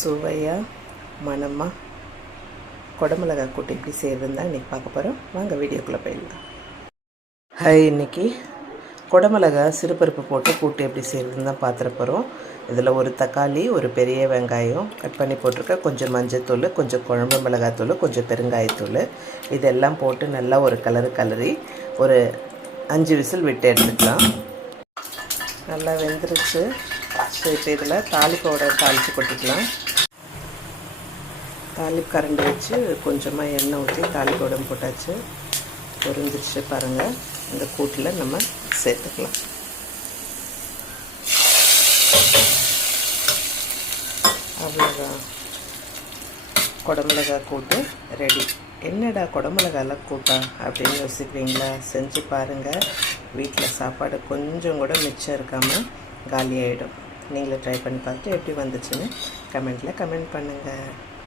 சுவையாக மணமாக குடமிளகாய் கூட்டு எப்படி செய்கிறதுன்னு தான் இன்றைக்கி பார்க்க போகிறோம். வாங்க வீடியோக்குள்ளே போயிடலாம். இன்றைக்கி குடமிளகாய் சிறுபருப்பு போட்டு கூட்டு எப்படி செய்கிறதுன்னு தான் பார்த்துட போகிறோம். இதில் ஒரு தக்காளி, ஒரு பெரிய வெங்காயம் கட் பண்ணி போட்டிருக்கேன், கொஞ்சம் மஞ்சத்தூள், கொஞ்சம் குழம்பு மிளகாத்தூள், கொஞ்சம் பெருங்காயத்தூள், இதெல்லாம் போட்டு நல்லா ஒரு கலரி ஒரு 5 விசில் விட்டு எடுத்துக்கலாம். நல்லா வெந்துருச்சு. இப்போ இதில் தாளிச்சு கொட்டிக்கலாம். தாளிப்பு கரண்டி வச்சு கொஞ்சமாக எண்ணெய் ஊற்றி தாளிப்பவுடம் போட்டாச்சு. பொரிஞ்சிருச்சு பாருங்கள். இந்த கூட்டில் நம்ம சேர்த்துக்கலாம். அவ்வளோதான், குடமிளகாய் கூட்டு ரெடி. என்னடா குடமிளகாலாம் கூட்டா அப்படின்னு யோசிக்கிறீங்களா? செஞ்சு பாருங்கள். வீட்டில் சாப்பாடு கொஞ்சம் கூட மிச்சம் இருக்காமல் காலி ஆகிடும். நீங்களும் ட்ரை பண்ணி பார்த்துட்டு எப்படி வந்துச்சுன்னு கமெண்ட் பண்ணுங்கள்.